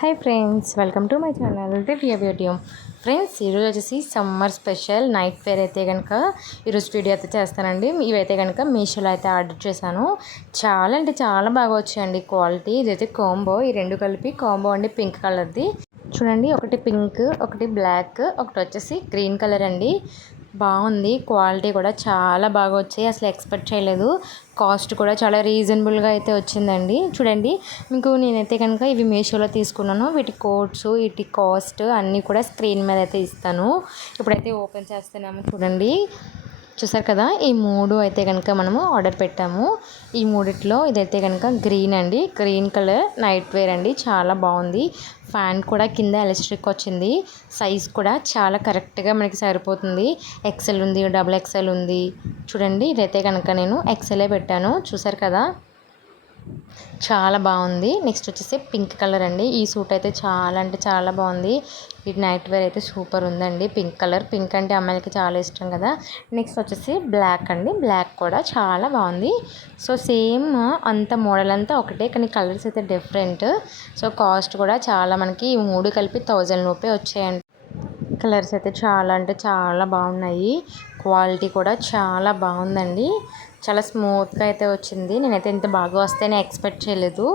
Hi friends welcome to my channel review video friends ఈరోజు వచ్చేసి summer special night wear అయితే కనుక ఈరోజు వీడియో అయితే చేస్తానండి. ఇవైతే కనుక మీషోలో అయితే ఆర్డర్ చేశాను. చాలా అంటే చాలా బాగా వచ్చాయండి. క్వాలిటీ ఇదైతే కాంబో ఈ రెండు కలిపి కాంబో అండి పింక్ కలర్ది చూడండి ఒకటి పింక్ ఒకటి బ్లాక్ ఒకటి వచ్చేసి గ్రీన్ కలర్ అండి. బాగుంది. క్వాలిటీ కూడా చాలా బాగా వచ్చాయి. అసలు ఎక్స్పెక్ట్ చేయలేదు. కాస్ట్ కూడా చాలా రీజనబుల్గా అయితే వచ్చిందండి. చూడండి మీకు నేనైతే కనుక ఇవి మీషోలో తీసుకున్నాను. వీటి కోట్స్ వీటి కాస్ట్ అన్నీ కూడా స్క్రీన్ మీద అయితే ఇస్తాను. ఇప్పుడైతే ఓపెన్ చేస్తున్నాము చూడండి. చూసారు కదా? ఈ మూడు అయితే కనుక మనము ఆర్డర్ పెట్టాము. ఈ మూడిట్లో ఇదైతే కనుక గ్రీన్ అండి. గ్రీన్ కలర్ నైట్ వేర్ అండి. చాలా బాగుంది. ఫ్యాన్ కూడా కింద ఎలక్ట్రిక్ వచ్చింది. సైజ్ కూడా చాలా కరెక్ట్గా మనకి సరిపోతుంది. ఎక్సెల్ ఉంది డబుల్ ఎక్సెల్ ఉంది. చూడండి ఇదైతే కనుక నేను ఎక్సెలే పెట్టాను. చూసారు కదా? చాలా బాగుంది. నెక్స్ట్ వచ్చేసి పింక్ కలర్ అండి. ఈ సూట్ అయితే చాలా అంటే చాలా బాగుంది. ఈ నైట్ వేర్ అయితే సూపర్ ఉందండి. Pink colour. పింక్ అంటే అమ్మాయిలకి చాలా ఇష్టం కదా. నెక్స్ట్ వచ్చేసి బ్లాక్ అండి. బ్లాక్ కూడా చాలా బాగుంది. సో సేమ్ అంత మోడల్ అంతా ఒకటే కానీ కలర్స్ అయితే డిఫరెంట్. సో కాస్ట్ కూడా చాలా మనకి ఈ మూడు కలిపి థౌజండ్ రూపే వచ్చాయండి కలర్స్ అయితే చాలా అంటే చాలా బాగున్నాయి. క్వాలిటీ కూడా చాలా బాగుందండి. చాలా స్మూత్గా అయితే వచ్చింది. నేనైతే ఇంత బాగా వస్తేనే ఎక్స్పెక్ట్ చేయలేదు.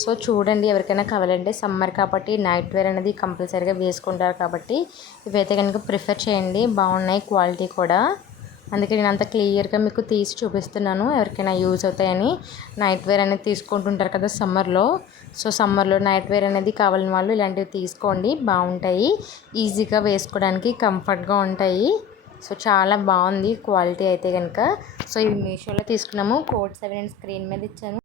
సో చూడండి ఎవరికైనా కావాలంటే సమ్మర్ కాబట్టి నైట్ వేర్ అనేది కంపల్సరీగా వేసుకుంటారు కాబట్టి ఇవైతే కనుక ప్రిఫర్ చేయండి. బాగున్నాయి క్వాలిటీ కూడా. అందుకే నేను అంత క్లియర్గా మీకు తీసి చూపిస్తున్నాను ఎవరికైనా యూజ్ అవుతాయని. నైట్ వేర్ అనేది తీసుకుంటుంటారు కదా సమ్మర్లో. సో సమ్మర్లో నైట్ వేర్ అనేది కావాలని వాళ్ళు ఇలాంటివి తీసుకోండి. బాగుంటాయి. ఈజీగా వేసుకోవడానికి కంఫర్ట్గా ఉంటాయి. సో చాలా బాగుంది క్వాలిటీ అయితే కనుక సో ఇవి మీషోలో తీసుకున్నాము కోడ్ సెవెన్ అండ్ స్క్రీన్ మీద ఇచ్చాను.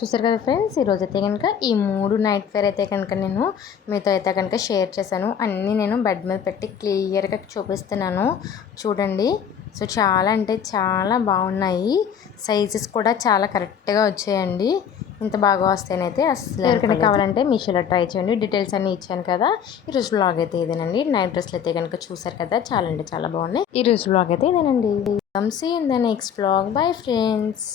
చూసారు కదా ఫ్రెండ్స్? ఈరోజు అయితే కనుక ఈ మూడు నైట్ వేర్ అయితే కనుక నేను మీతో అయితే కనుక షేర్ చేశాను. అన్నీ నేను బెడ్ మీద పెట్టి క్లియర్గా చూపిస్తున్నాను. చూడండి. సో చాలా అంటే చాలా బాగున్నాయి. సైజెస్ కూడా చాలా కరెక్ట్గా వచ్చాయండి. ఇంత బాగా వస్తేనైతే అసలు ఎవరికైనా కావాలంటే మీషోలో ట్రై చేయండి. డీటెయిల్స్ అన్నీ ఇచ్చాను కదా. ఈరోజు బ్లాగ్ అయితే ఇదేనండి. నైట్ డ్రెస్లు అయితే కనుక చూసారు కదా. చాలా అంటే చాలా బాగున్నాయి. ఈరోజు బ్లాగ్ అయితే ఇదేనండి. See in the next blog bye friends